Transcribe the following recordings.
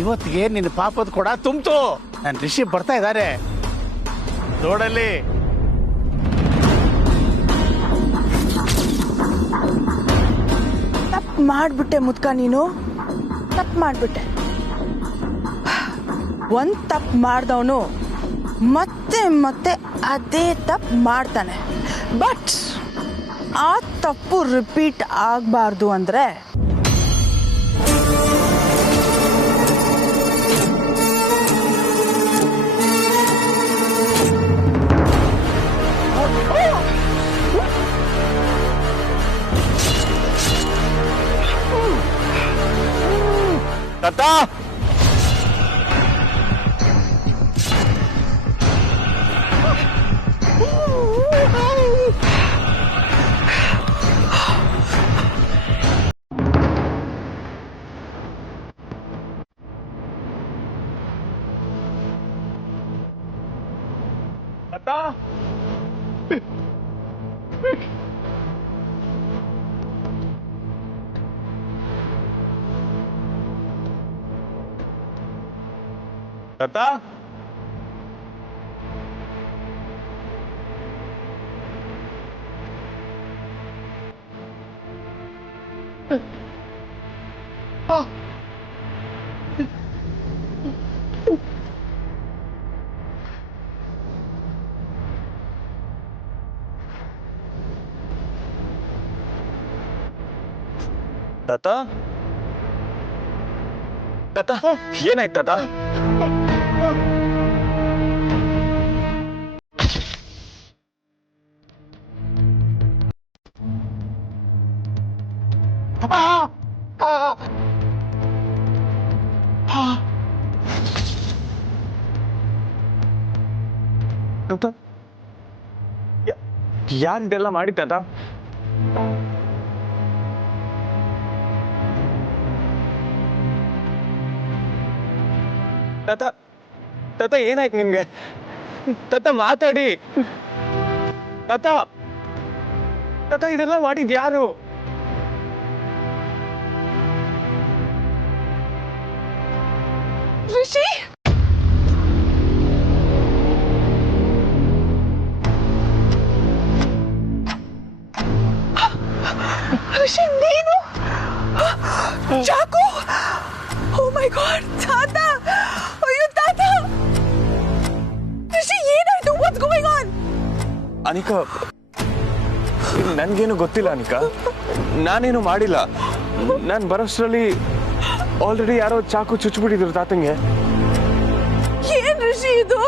ಇವತ್ತಿಗೆ ನಿನ್ನ ಪಾಪದ ಕೊಡ ತುಂಬ್ತು. ನನ್ನ ರಿಷಿ ಬರ್ತಾ ಇದ್ದಾರೆ ನೋಡಲ್ಲಿ. ತಪ್ಪು ಮಾಡ್ಬಿಟ್ಟೆ ಮುದ್ಕ, ನೀನು ತಪ್ಪು ಮಾಡ್ಬಿಟ್ಟೆ. ಒಂದ್ ತಪ್ಪು ಮಾಡ್ದವನು ಮತ್ತೆ ಮತ್ತೆ ಅದೇ ತಪ್ಪು ಮಾಡ್ತಾನೆ. ಬಟ್ ಆ ತಪ್ಪು ರಿಪೀಟ್ ಆಗಬಾರ್ದು ಅಂದ್ರೆ ತಾತ, ತಾತ, ತಾತ, ತಾತ, ಏನಾಯ್ತು ತಾತ? ಯಾರಿದೆಲ್ಲ ಮಾಡಿ ತಾತ? ತಾತ, ತಾತ ಏನಾಯ್ತು ನಿಮ್ಗೆ? ತಾತ ಮಾತಾಡಿ. ತಾತ, ತಾತ ಇದೆಲ್ಲ ಮಾಡಿದ್ ಯಾರು? ರಿಷಿ, ರಿಷಿ ನೀನು? ಚಾಕು? ಓ ಮೈ ಗಾಡ್, ತಾತ! ಅಯ್ಯೋ ತಾತ! ರಿಷಿ ಏನಾಯ್ತು? What's going on? ಅನಿಕಾ, ನನ್ಗೇನು ಗೊತ್ತಿಲ್ಲ ಅನಿಕಾ, ನಾನೇನು ಮಾಡಿಲ್ಲ. ನಾನು ಬರೋಷ್ಟರಲ್ಲಿ ಆಲ್ರೆಡಿ ಯಾರೋ ಚಾಕು ಚುಚ್ಚಿಬಿಟ್ಟಿದ್ರು ತಾತಂಗೆ. ಏನ್ ರಿಷಿ ಇದು?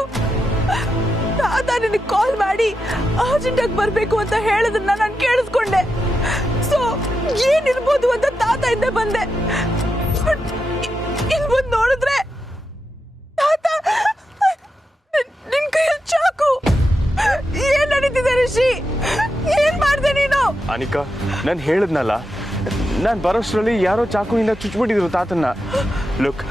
ತಾತ ನಿನಗೆ ಕಾಲ್ ಮಾಡಿ ಅರ್ಜೆಂಟ್ ಆಗಿ ಬರ್ಬೇಕು ಅಂತ ಹೇಳೋದನ್ನ ನಾನು ಕೇಳಿಸ್ಕೊಂಡೆ. ಸೊ ಏನಿರ್ಬೋದು ಅಂತ ತಾತ ಇಂದ ಬಂದೆ. ಇಲ್ಲಿ ಬಂದು ನೋಡಿದ್ರೆ ತಾತ ನಿನ್ ಕೈಯಲ್ಲಿ ಚಾಕು. ಏನ್ ನಡೀತಿದೆ ರಿಷಿ? ಏನ್ ಮಾಡ್ದೆ ನೀನು? ಅನಿಕಾ, ನಾನು ಹೇಳಿದ್ನಲ್ಲ, ನಾನು ಬರೋಷ್ಟರಲ್ಲಿ ಯಾರೋ ಚಾಕುವಿಂದ ಚುಚ್ಚಿಬಿಟ್ಟಿದ್ರು ತಾತನ್ನ. ಲುಕ್,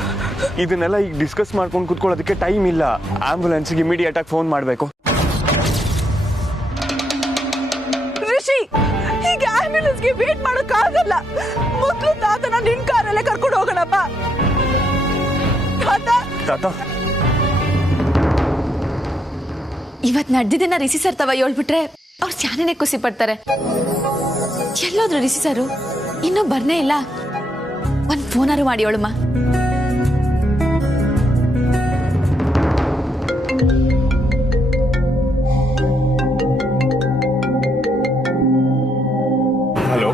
ಇದನ್ನೆಲ್ಲ ಈಗ ಡಿಸ್ಕಸ್ ಮಾಡ್ಕೊಂಡು ಕುತ್ಕೊಳ್ಳೋದಕ್ಕೆ ಟೈಮ್ ಇಲ್ಲ. ಆಂಬುಲೆನ್ಸ್ಗೆ ಇಮಿಡಿಯೇಟ್ ಆಗಿ ಫೋನ್ ಮಾಡಬೇಕು. ರಿಷಿ, ಹೀಗೆ ಆಂಬ್ಯುಲೆನ್ಸ್ಗೆ ವೇಟ್ ಮಾಡೋಕ್ಕಾಗಲ್ಲ. ಮೊದಲು ತಾತನ ನಿನ್ ಕಾರಲ್ಲೇ ಕರ್ಕೊಂಡು ಹೋಗೋಣಪ್ಪ. ತಾತ, ತಾತ, ಇವತ್ ನಡೆದಿದ್ದನ್ನ ರಿಷಿ ಸರ್ ತವ ಹೇಳ್ಬಿಟ್ರೆ ಅವ್ರು ಚಾನೇ ಖುಷಿ ಪಡ್ತಾರೆ. ಎಲ್ಲೋದ್ರು ರಿಷಿ ಸರು? ಇನ್ನೂ ಬರ್ನೇ ಇಲ್ಲ. ಒಂದ್ ಫೋನಾರು ಮಾಡಿ ಹೇಳಮ್ಮ. ಹಲೋ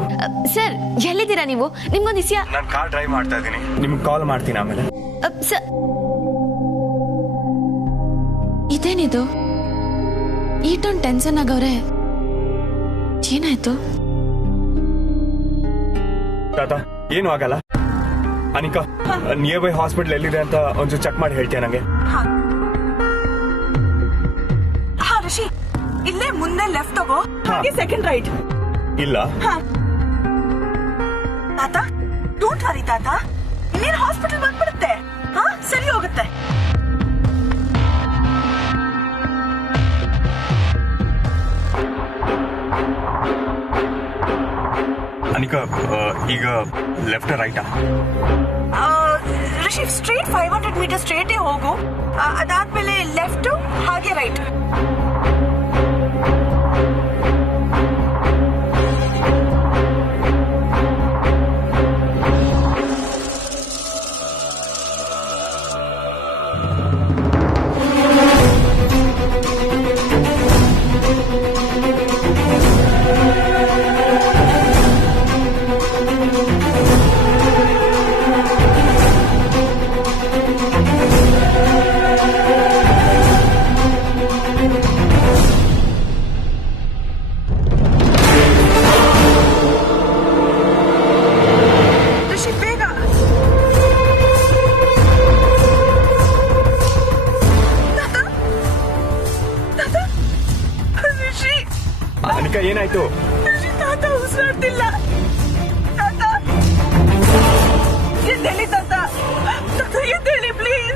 ಸರ್, ಎಲ್ಲಿದ್ದೀರಾ ನೀವು? ನಿಮ್ಗೊಂದು ವಿಷಯ. ನಾನು ಕಾರ್ ಡ್ರೈವ್ ಮಾಡ್ತಾ ಇದ್ದೀನಿ, ನಿಮ್ಗೆ ಕಾಲ್ ಮಾಡ್ತೀನಿ ಆಮೇಲೆ. ಇದೇನಿದು? ಈಟೊಂದು ಟೆನ್ಷನ್ ಆಗವ್ರೆ. ಏನಾಯ್ತು? ತಾತ, ಏನು ಆಗಲ್ಲ. ಅನಿಕಾ, ನಿಯರ್ ಬೈ ಹಾಸ್ಪಿಟಲ್ ಎಲ್ಲಿದೆ ಅಂತ ಒಂಚೂರು ಚೆಕ್ ಮಾಡಿ ಹೇಳ್ತೀಯ ನಂಗೆ? ಹಾ ರಿಷಿ, ಇಲ್ಲೇ ಮುಂದೆ ಲೆಫ್ಟ್ ತಗೋ, ಹಾಗೆ ಸೆಕೆಂಡ್ ರೈಟ್. ಇಲ್ಲ ತಾತ, ಡೋಂಟ್ ವರಿ ತಾತ, ಇನ್ನೇನು ಹಾಸ್ಪಿಟಲ್ ಬಂದ್ಬಿಡುತ್ತೆ. ಹಾ, ಸರಿ ಹೋಗುತ್ತೆ. ಅನಿಕಾ, ಈಗ ಲೆಫ್ಟ್ ರೈಟಾ? ಋಷಿ ಸ್ಟ್ರೇಟ್ 500 ಮೀಟರ್ ಸ್ಟ್ರೇಟೇ ಹೋಗು. ಅದಾದ್ಮೇಲೆ ಲೆಫ್ಟ್ ಹಾಗೆ ರೈಟ್. ಅನಿಕಾ ಏನಾಯ್ತು? ತಾತ ಉಸಿರಾಡ್ತಿಲ್ಲ. ತಾತ ಎದ್ದೇಳಿ, ತಾತ ತಾತ ಎದ್ದೇಳಿ ಪ್ಲೀಸ್.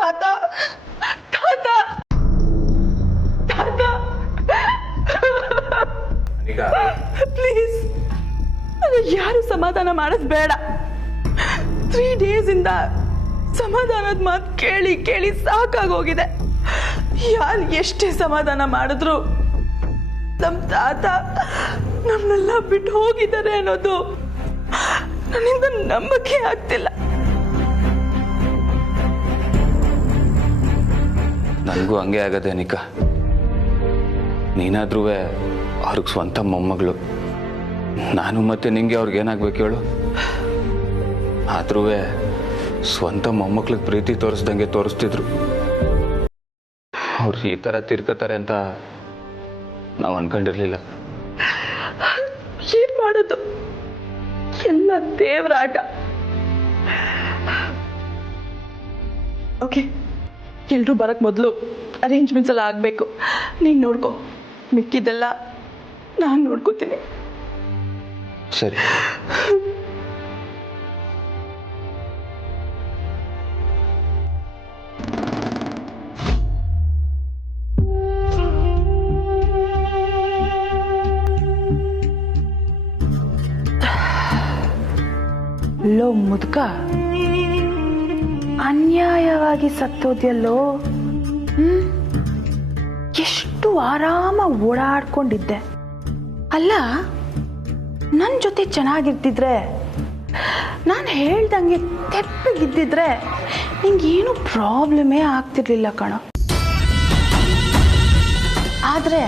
ತಾತ ತಾತ ತಾತ ಪ್ಲೀಸ್, ಯಾರು ಸಮಾಧಾನ ಮಾಡೋದು ಬೇಡ. 3 days ಇಂದ ಸಮಾಧಾನದ ಮಾತು ಕೇಳಿ ಕೇಳಿ ಸಾಕಾಗೋಗಿದೆ. ಯಾರು ಎಷ್ಟೇ ಸಮಾಧಾನ ಮಾಡಿದ್ರು ನಮ್ಮ ತಾತ ನಮ್ಮನ್ನೆಲ್ಲ ಬಿಟ್ಟು ಹೋಗಿದ್ದಾರೆ ಅನ್ನೋದು ನನ್ನಿಂದ ನಂಬಕ್ಕೆ ಆಗ್ತಿಲ್ಲ. ನನಗೂ ಹಂಗೆ ಆಗದೆ ಅನಿಕಾ. ನೀನಾದ್ರೂ ಅವ್ರಿಗೆ ಸ್ವಂತ ಮೊಮ್ಮಗಳು. ನಾನು ಮತ್ತೆ ನಿಂಗೆ ಅವ್ರಿಗೆ ಏನಾಗ್ಬೇಕು ಹೇಳು? ಆದ್ರೂ ಸ್ವಂತ ಮೊಮ್ಮಕ್ಳಿಗೆ ಪ್ರೀತಿ ತೋರಿಸ್ದಂಗೆ ತೋರಿಸ್ತಿದ್ರು. ಅವ್ರು ಈ ಥರ ತಿರ್ಕೋತಾರೆ ಅಂತ ನಾವು ಅನ್ಕೊಂಡಿರ್ಲಿಲ್ಲ. ಏನ್ ಮಾಡೋದು, ಎಲ್ಲ ದೇವ್ರ ಆಟ. ಓಕೆ, ಎಲ್ರೂ ಬರಕ್ ಮೊದಲು ಅರೇಂಜ್ಮೆಂಟ್ಸ್ ಎಲ್ಲ ಆಗಬೇಕು. ನೀನು ನೋಡ್ಕೊ, ಮಿಕ್ಕಿದೆಲ್ಲ ನಾನು ನೋಡ್ಕೋತೀನಿ. ಸರಿ. ಲೋ ಮುದುಕ, ಅನ್ಯಾಯವಾಗಿ ಸತ್ತೋದ್ಯಲ್ಲೋ. ಎಷ್ಟು ಆರಾಮಾಗಿ ಓಡಾಡ್ಕೊಂಡಿದ್ದೆ ಅಲ್ಲ. ನನ್ನ ಜೊತೆ ಚೆನ್ನಾಗಿರ್ತಿದ್ರೆ, ನಾನು ಹೇಳ್ದಂಗೆ ತೆಪ್ಪಗಿದ್ದಿದ್ರೆ ನಿಂಗೇನು ಪ್ರಾಬ್ಲಮೇ ಆಗ್ತಿರ್ಲಿಲ್ಲ ಕಣ. ಆದರೆ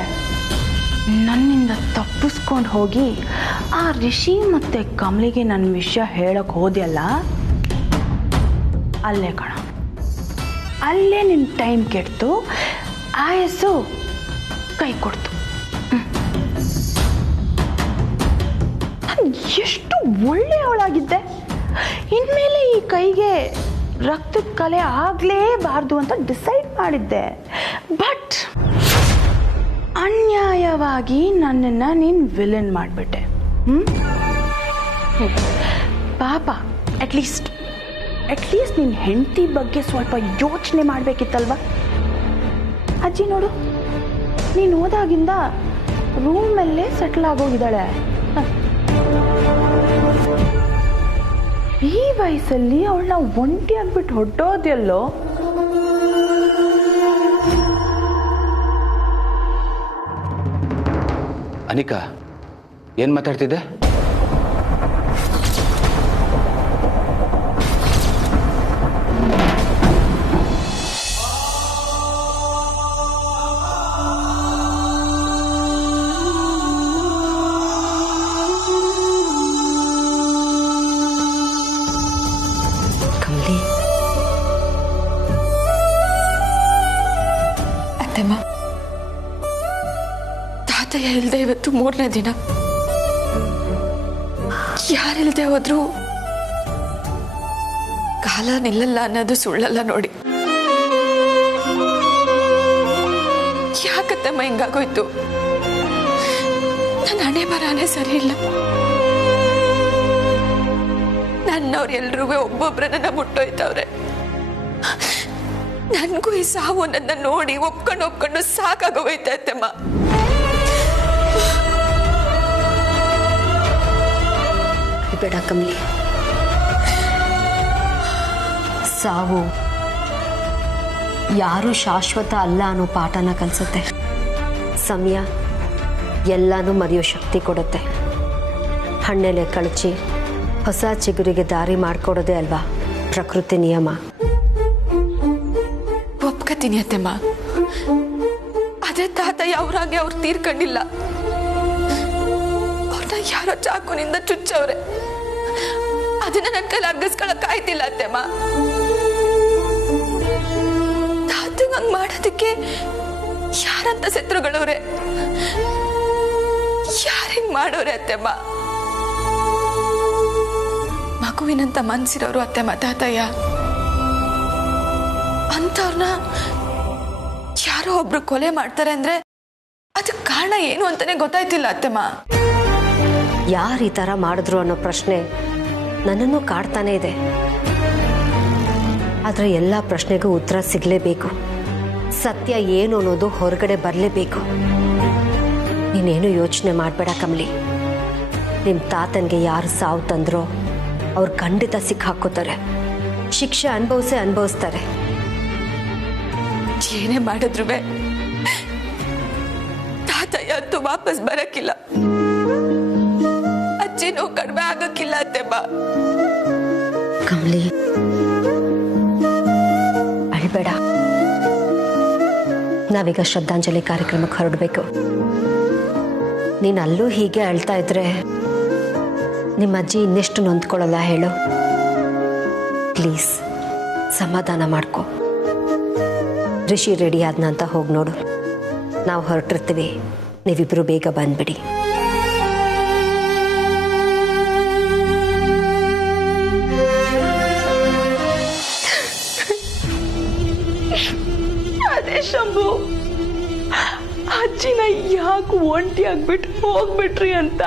ನನ್ನಿಂದ ತಪ್ಪಿಸ್ಕೊಂಡು ಹೋಗಿ ಆ ರಿಷಿ ಮತ್ತೆ ಕಮಲಿಗೆ ನನ್ನ ವಿಷಯ ಹೇಳಕ್ ಹೋದ್ಯಲ್ಲ, ಅಲ್ಲೇ ಕಣ, ಅಲ್ಲೇ ನಿನ್ನ ಟೈಮ್ ಕೆಡ್ತು, ಆಯಸ್ಸು ಕೈ ಕೊಡ್ತು. ನಾನು ಎಷ್ಟು ಒಳ್ಳೆಯವಳಾಗಿದ್ದೆ. ಇನ್ಮೇಲೆ ಈ ಕೈಗೆ ರಕ್ತದ ಕಲೆ ಆಗಲೇಬಾರ್ದು ಅಂತ ಡಿಸೈಡ್ ಮಾಡಿದ್ದೆ. ಬಟ್ ಅನ್ಯಾಯವಾಗಿ ನನ್ನನ್ನು ನೀನು ವಿಲನ್ ಮಾಡಿಬಿಟ್ಟೆ. ಪಾಪ, ಅಟ್ಲೀಸ್ಟ್ ನಿನ್ನ ಹೆಂಡತಿ ಬಗ್ಗೆ ಸ್ವಲ್ಪ ಯೋಚನೆ ಮಾಡಬೇಕಿತ್ತಲ್ವ? ಅಜ್ಜಿ ನೋಡು, ನೀನು ಹೋದಾಗಿಂದ ರೂಮಲ್ಲೇ ಸೆಟ್ಲ್ ಆಗೋಗಿದ್ದಾಳೆ. ಈ ವಯಸ್ಸಲ್ಲಿ ಅವಳನ್ನ ಒಂಟಿ ಆಗ್ಬಿಟ್ಟು ಹೊಟ್ಟೋದ್ಯಲ್ಲೋ. ಅನಿಕಾ ಏನು ಮಾತಾಡ್ತಿದ್ದೆ? ಕಮಲಿ, ಅತ್ತೆಮ್ಮ, ತಾತಯ್ಯ ಇಲ್ದೆ ಇವತ್ತು 3ನೇ ದಿನ. ಯಾರಿಲ್ದೆ ಹೋದ್ರು ಕಾಲ ನಿಲ್ಲಲ್ಲ ಅನ್ನೋದು ಸುಳ್ಳಲ್ಲ ನೋಡಿ. ಯಾಕತ್ತಮ್ಮ ಹಿಂಗಾಗೋಯ್ತು? ನನ್ನ ಹಣೆ ಬರಾನೇ ಸರಿ ಇಲ್ಲ. ನನ್ನವ್ರೆಲ್ರೂ ಒಬ್ಬೊಬ್ರನ್ನ ಮುಟ್ಟೋಯ್ತವ್ರೆ. ನನ್ಗೂ ಈ ಸಾವು ನನ್ನ ನೋಡಿ ಒಪ್ಕೊಂಡು ಸಾಕಾಗೋಯ್ತಮ್ಮ. ಬೇಡ ಕಮಲಿ, ಸಾವು ಯಾರು ಶಾಶ್ವತ ಅಲ್ಲ ಅನ್ನೋ ಪಾಠನ ಕಲಿಸುತ್ತೆ. ಸಮಯ ಎಲ್ಲಾನು ಮರೆಯೋ ಶಕ್ತಿ ಕೊಡುತ್ತೆ. ಹಣ್ಣೆಲೆ ಕಳಚಿ ಹೊಸ ಚಿಗುರಿಗೆ ದಾರಿ ಮಾಡಿಕೊಡೋದೇ ಅಲ್ವಾ ಪ್ರಕೃತಿ ನಿಯಮ. ಒಪ್ಕತೀನಿ ಅತ್ತೆಮ್ಮ. ಅದೇ ತಾತಯ್ಯ ಅವ್ರಾಗೆ ಅವ್ರು ತೀರ್ಕೊಂಡಿಲ್ಲ. ಅವ್ರನ್ನ ಯಾರೋ ಚಾಕುನಿಂದ ಚುಚ್ಚವ್ರೆ. ಅದನ್ನ ನನ್ನ ಕೈಲಿ ಅರ್ಗಿಸ್ಕೊಳಕ್ ಆಯ್ತಿಲ್ಲ ಅತ್ತೆಮ್ಮ. ತಾತಂಗ್ ಹಂಗ್ ಮಾಡೋದಕ್ಕೆ ಯಾರಂತ ಶತ್ರುಗಳವ್ರೆ? ಯಾರಿಂಗ್ ಮಾಡೋರೆ ಅತ್ತೆಮ್ಮ? ಮಗುವಿನಂತ ಮನ್ಸಿರೋರು ಅತ್ತೆಮ್ಮ ತಾತಯ್ಯ. ಅಂತವ್ರನ್ನ ಯಾರೋ ಒಬ್ರು ಕೊಲೆ ಮಾಡ್ತಾರೆ ಅಂದ್ರೆ ಅದಕ್ಕೆ ಕಾರಣ ಏನು ಅಂತಾನೆ ಗೊತ್ತಾಯ್ತಿಲ್ಲ ಅತ್ತೆಮ್ಮ. ಯಾರು ಈ ಥರ ಮಾಡಿದ್ರು ಅನ್ನೋ ಪ್ರಶ್ನೆ ನನ್ನನ್ನು ಕಾಡ್ತಾನೆ ಇದೆ. ಆದರೆ ಎಲ್ಲ ಪ್ರಶ್ನೆಗೂ ಉತ್ತರ ಸಿಗಲೇಬೇಕು. ಸತ್ಯ ಏನು ಅನ್ನೋದು ಹೊರಗಡೆ ಬರಲೇಬೇಕು. ನೀನೇನು ಯೋಚನೆ ಮಾಡಬೇಡ ಕಮಲಿ. ನಿಮ್ಮ ತಾತನಿಗೆ ಯಾರು ಸಾವು ತಂದ್ರೋ ಅವ್ರು ಖಂಡಿತ ಸಿಕ್ಕಾಕೋತಾರೆ. ಶಿಕ್ಷೆ ಅನುಭವಿಸ್ತಾರೆ. ಏನೇ ಮಾಡಿದ್ರು ತಾತಯ್ಯ ಅಂತೂ ವಾಪಸ್ ಬರಕ್ಕಿಲ್ಲ. ಅಜ್ಜಿನೂ ಕಡಿಮೆ ಆಗಕ್ಕಿಲ್ಲ ಅತ್ತೆಮ್ಮ. ಕಮಲಿ, ಅಳ್ಬೇಡ. ನಾವೀಗ ಶ್ರದ್ಧಾಂಜಲಿ ಕಾರ್ಯಕ್ರಮಕ್ಕೆ ಹೊರಡಬೇಕು. ನೀನು ಅಲ್ಲೂ ಹೀಗೆ ಅಳ್ತಾ ಇದ್ರೆ ನಿಮ್ಮ ಅಜ್ಜಿ ಇನ್ನೆಷ್ಟು ನೊಂದ್ಕೊಳ್ಳಲ್ಲ ಹೇಳು. ಪ್ಲೀಸ್ ಸಮಾಧಾನ ಮಾಡ್ಕೊ. ರಿಷಿ ರೆಡಿ ಆದ್ನ ಅಂತ ಹೋಗಿ ನೋಡು. ನಾವು ಹೊರಟಿರ್ತೀವಿ, ನೀವಿಬ್ರು ಬೇಗ ಬಂದ್ಬಿಡಿ. ಅದೇ ಶಂಭು, ಅಜ್ಜಿನ ಯಾಕೆ ಒಂಟಿ ಆಗ್ಬಿಟ್ಟು ಹೋಗ್ಬಿಟ್ರಿ ಅಂತ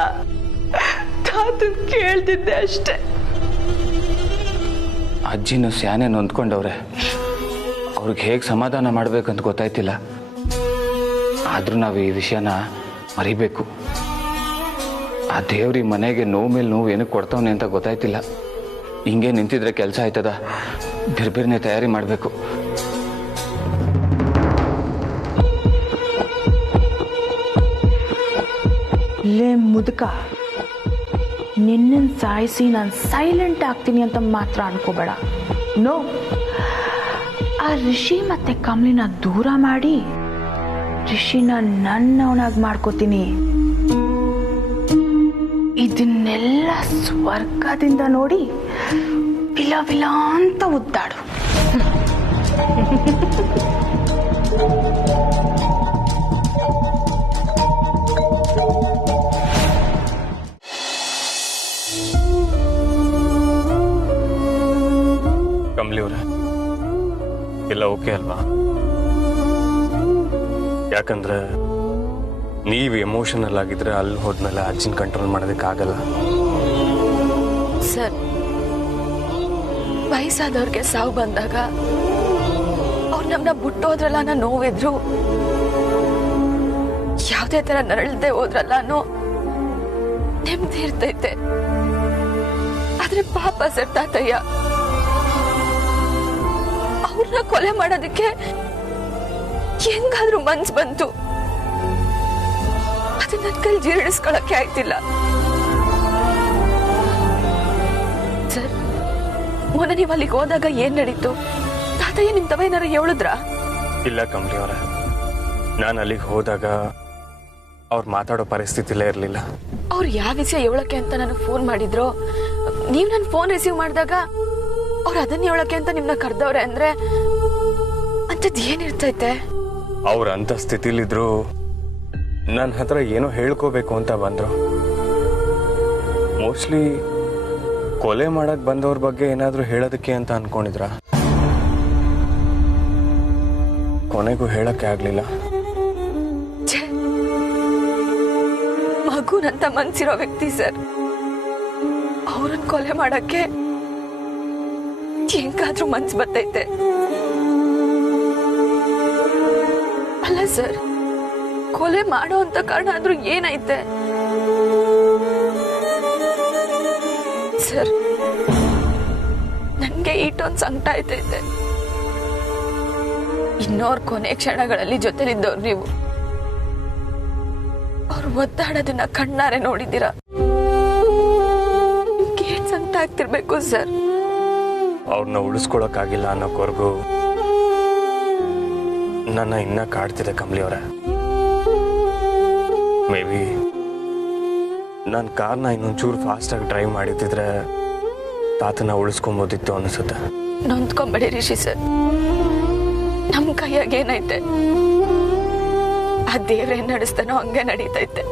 ತಾತನ್ ಕೇಳ್ತಿದ್ದೆ ಅಷ್ಟೆ. ಅಜ್ಜಿನೂ ಸ್ಯಾನೆ ನೊಂದ್ಕೊಂಡವ್ರೆ. ಅವ್ರಿಗೆ ಹೇಗೆ ಸಮಾಧಾನ ಮಾಡ್ಬೇಕಂತ ಗೊತ್ತಾಯ್ತಿಲ್ಲ. ಆದ್ರೂ ನಾವು ಈ ವಿಷಯನ ಮರಿಬೇಕು. ಆ ದೇವ್ರಿ ಮನೆಗೆ ನೋವು ಮೇಲೆ ನೋವು ಏನಕ್ಕೆ ಕೊಡ್ತಾವನೆ ಅಂತ ಗೊತ್ತಾಯ್ತಿಲ್ಲ. ಹಿಂಗೆ ನಿಂತಿದ್ರೆ ಕೆಲಸ ಆಯ್ತದ? ಬಿರ್ಬಿರ್ನೆ ತಯಾರಿ ಮಾಡಬೇಕು. ಲೇ ಮುದುಕ, ನಿನ್ನನ್ನು ಸಾಯಿಸಿ ನಾನು ಸೈಲೆಂಟ್ ಆಗ್ತೀನಿ ಅಂತ ಮಾತ್ರ ಅನ್ಕೋಬೇಡ. ನೋ, ಆ ರಿಷಿ ಮತ್ತೆ ಕಮಲಿನ ದೂರ ಮಾಡಿ ರಿಷಿನ ನನ್ನವನಾಗಿ ಮಾಡ್ಕೋತೀನಿ. ಇದನ್ನೆಲ್ಲ ಸ್ವರ್ಗದಿಂದ ನೋಡಿ ವಿಲ ವಿಲ ಅಂತ ಉದ್ದಾಡು. ಕಮಲಿ ಅವ್ರೆ, ಎಲ್ಲ ಓಕೆ ಅಲ್ವಾ? ಯಾಕಂದ್ರೆ ನೀವು ಎಮೋಷನಲ್ ಆಗಿದ್ರೆ ಅಲ್ಲಿ ಹೋದ್ಮೇಲೆ ಅಜ್ಜಿನ ಕಂಟ್ರೋಲ್ ಮಾಡೋದಕ್ಕಾಗಲ್ಲ. ಸರ್, ವಯಸ್ಸಾದವ್ರಿಗೆ ಸಾವು ಬಂದಾಗ ಅವ್ರು ನಮ್ಮನ್ನ ಬಿಟ್ಟೋದ್ರಲ್ಲ ಅನ್ನೋ ನೋವಿದ್ರು, ಯಾವುದೇ ತರ ನರಳದೆ ಹೋದ್ರಲ್ಲ ಅನ್ನೋ ನೆಮ್ಮದಿ ಇರ್ತೈತೆ. ಆದ್ರೆ ಪಾಪ ಸರ್ ತಾತಯ್ಯ, ಅವ್ರನ್ನ ಕೊಲೆ ಮಾಡೋದಕ್ಕೆ ಹೆಂಗಾದ್ರೂ ಮನ್ಸು ಬಂತು. ಅದು ನನ್ನ ಕೈಲಿ ಜೀರ್ಣಿಸ್ಕೊಳಕ್ಕೆ ಆಯ್ತಿಲ್ಲ. ಸರ್, ಮೊನ್ನೆ ನೀವು ಅಲ್ಲಿಗೆ ಹೋದಾಗ ಏನ್ ನಡೀತು? ತಾತಯ್ಯ ನಿಮ್ ತವ ಏನಾರ ಹೇಳಿದ್ರ? ಇಲ್ಲ ಕಮಲಿ ಅವರ, ನಾನು ಅಲ್ಲಿಗೆ ಹೋದಾಗ ಅವ್ರು ಮಾತಾಡೋ ಪರಿಸ್ಥಿತಿಲೇ ಇರಲಿಲ್ಲ. ಅವ್ರು ಯಾವ ವಿಷಯ ಹೇಳಕ್ಕೆ ಅಂತ ನನಗೆ ಫೋನ್ ಮಾಡಿದ್ರು. ನೀವ್ ನನ್ನ ಫೋನ್ ರಿಸೀವ್ ಮಾಡಿದಾಗ ಅವ್ರು ಅದನ್ನ ಹೇಳಕ್ಕೆ ಅಂತ ನಿಮ್ನ ಕರ್ದವ್ರೆ ಅಂದ್ರೆ ಅಂತದ್ ಏನಿರ್ತೈತೆ? ಅವ್ರ ಅಂತ ಸ್ಥಿತಿಲಿದ್ರು ನನ್ನ ಹತ್ರ ಏನೋ ಹೇಳ್ಕೋಬೇಕು ಅಂತ ಬಂದ್ರು. ಮೋಸ್ಟ್ಲಿ ಕೊಲೆ ಮಾಡಕ್ ಬಂದವ್ರ ಬಗ್ಗೆ ಏನಾದ್ರೂ ಹೇಳೋದಕ್ಕೆ ಅಂತ ಅನ್ಕೊಂಡಿದ್ರ. ಕೊನೆಗೂ ಹೇಳಕ್ಕೆ ಆಗ್ಲಿಲ್ಲ. ಮಗುನಂತ ಮನ್ಸಿರೋ ವ್ಯಕ್ತಿ ಸರ್, ಅವ್ರನ್ನ ಕೊಲೆ ಮಾಡಕ್ಕೆ ಹೆಂಗಾದ್ರೂ ಮನ್ಸು ಬರ್ತೈತೆ. ಅಲ್ಲ ಸರ್, ಕೊಲೆ ಮಾಡೋ ಅಂತ ಕಾರಣ ಆದ್ರೂ ಏನೈತೆ ಸರ್? ನನ್ಗೆ ಈಟೊಂದ್ ಸಂಕಟ ಆಯ್ತೈತೆ. ಇನ್ನೋರ್ ಕೊನೆ ಕ್ಷಣಗಳಲ್ಲಿ ಜೊತೆಲಿದ್ದವ್ರು ನೀವು. ಅವ್ರು ಒದ್ದಾಡೋದನ್ನ ಕಣ್ಣಾರೆ ನೋಡಿದ್ದೀರಾ. ಏನ್ ಸಂಕಟ ಆಗ್ತಿರ್ಬೇಕು ಸರ್? ಅವ್ರನ್ನ ಉಳಿಸ್ಕೊಳಕ್ಕಾಗಿಲ್ಲ ಅನ್ನೋವರೆಗೂ ನನ್ನ ಇನ್ನ ಕಾಡ್ತಿದೆ ಕಮಲಿ ಅವರ. ಮೇ ಬಿ ನನ್ನ ಕಾರ್ನ ಇನ್ನೊಂಚೂರು ಫಾಸ್ಟಾಗಿ ಡ್ರೈವ್ ಮಾಡಿದ್ರೆ ತಾತನ ಉಳಿಸ್ಕೊಂಬೋದಿತ್ತು ಅನಿಸುತ್ತೆ. ನೊಂದ್ಕೊಂಬೇಡಿ ರಿಷಿ ಸರ್, ನಮ್ ಕೈಯಾಗ ಏನೈತೆ ಆ ದೇವ್ರೇನ್ ನಡೆಸ್ತಾನೋ ಹಂಗೆ ನಡೀತೈತೆ.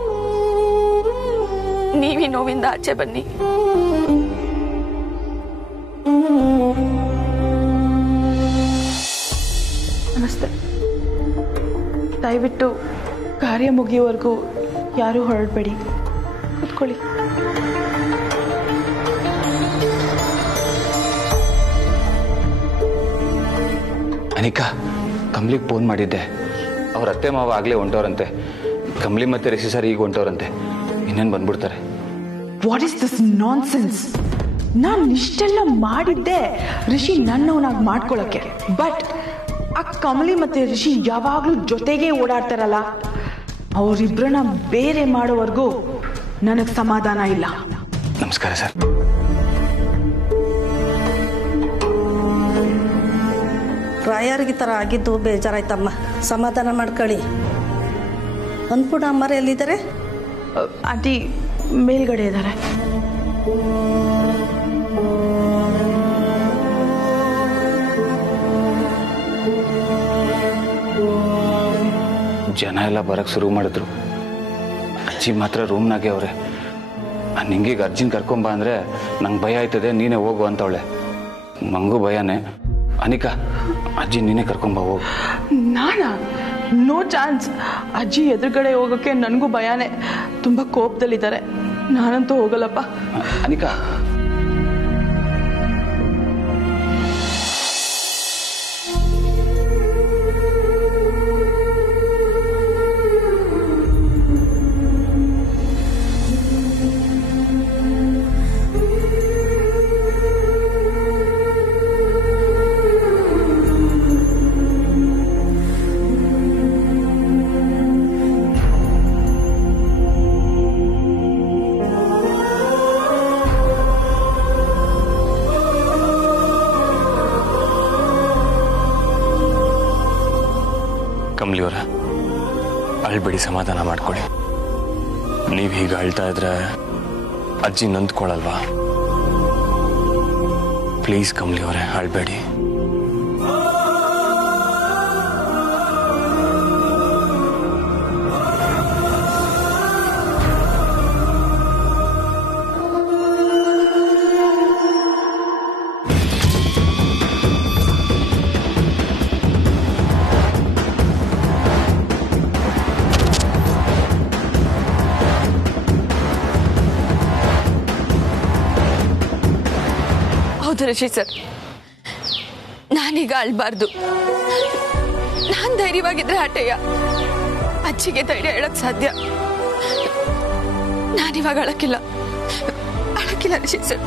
ನೀವಿ ನೋವಿಂದ ಆಚೆ ಬನ್ನಿ. ನಮಸ್ತೆ. ದಯವಿಟ್ಟು ಕಾರ್ಯ ಮುಗಿಯುವವರೆಗೂ ಯಾರೂ ಹೊರಡಬೇಡಿ. ಕೂತ್ಕೊಳ್ಳಿ. ಅನಿಕಾ, ಕಮಲಿಗೆ ಫೋನ್ ಮಾಡಿದ್ದೆ. ಅವ್ರ ಅತ್ತೆ ಮಾವ ಆಗ್ಲೇ ಹೊಂಟವ್ರಂತೆ. ಕಮಲಿ ಮತ್ತೆ ರಿಷಿ ಸರ್ ಈಗ ಹೊಂಟವ್ರಂತೆ. ಇನ್ನೇನು ಬಂದ್ಬಿಡ್ತಾರೆ. What is this nonsense? ನಾನು ಇಷ್ಟೆಲ್ಲ ಮಾಡಿದ್ದೆ ರಿಷಿ ನನ್ನವನಾಗಿ ಮಾಡ್ಕೊಳಕ್ಕೆ. ಬಟ್ ಆ ಕಮಲಿ ಮತ್ತೆ ರಿಷಿ ಯಾವಾಗ್ಲೂ ಜೊತೆಗೆ ಓಡಾಡ್ತಾರಲ್ಲ, ಅವರಿಬ್ಬರನ್ನ ಬೇರೆ ಮಾಡೋವರೆಗೂ ನನಗೆ ಸಮಾಧಾನ ಇಲ್ಲ. ನಮಸ್ಕಾರ ಸರ್. ರಾಯರಿಗೆ ಥರ ಆಗಿದ್ದು ಬೇಜಾರಾಯ್ತಮ್ಮ. ಸಮಾಧಾನ ಮಾಡ್ಕೊಳ್ಳಿ. ಅನ್ಪೂರ್ಣ ಅಮ್ಮರ ಎಲ್ಲಿದ್ದಾರೆ? ಆಂಟಿ ಮೇಲ್ಗಡೆ ಇದ್ದಾರೆ. ಜನ ಎಲ್ಲ ಬರಕ್ಕೆ ಶುರು ಮಾಡಿದ್ರು. ಅಜ್ಜಿ ಮಾತ್ರ ರೂಮ್ನಾಗೆ ಅವ್ರೆ. ನಿಂಗೀಗ ಅರ್ಜಿನ್ ಕರ್ಕೊಂಬ ಅಂದರೆ ನಂಗೆ ಭಯ ಆಯ್ತದೆ, ನೀನೇ ಹೋಗು ಅಂತವಳೆ. ನನಗೂ ಭಯನೇ. ಅನಿಕಾ, ಅಜ್ಜಿ ನೀನೇ ಕರ್ಕೊಂಬ, ಹೋಗು. ನಾನಾ? No chance. ಅಜ್ಜಿ ಎದುರುಗಡೆ ಹೋಗೋಕ್ಕೆ ನನಗೂ ಭಯನೇ. ತುಂಬ ಕೋಪದಲ್ಲಿದ್ದಾರೆ. ನಾನಂತೂ ಹೋಗಲ್ಲಪ್ಪ. ಅನಿಕಾ, ಕಮಲಿಯವರ, ಅಳ್ಬೇಡಿ, ಸಮಾಧಾನ ಮಾಡ್ಕೊಳ್ಳಿ. ನೀವು ಹೀಗೆ ಅಳ್ತಾ ಇದ್ರೆ ಅಜ್ಜಿ ನೊಂದ್ಕೊಳ್ಳಲ್ವಾ? ಪ್ಲೀಸ್ ಕಮಲಿಯವರೇ, ಅಳ್ಬೇಡಿ. ಹೌದು ರಿಷಿ ಸರ್, ನಾನೀಗ ಅಳ್ಬಾರ್ದು. ನಾನ್ ಧೈರ್ಯವಾಗಿದ್ರೆ ಆಟೆಯ ಅಜ್ಜಿಗೆ ಧೈರ್ಯ ಹೇಳಕ್ ಸಾಧ್ಯ. ನಾನಿವಾಗ ಅಳಕ್ಕಿಲ್ಲ ರಿಷಿ ಸರ್.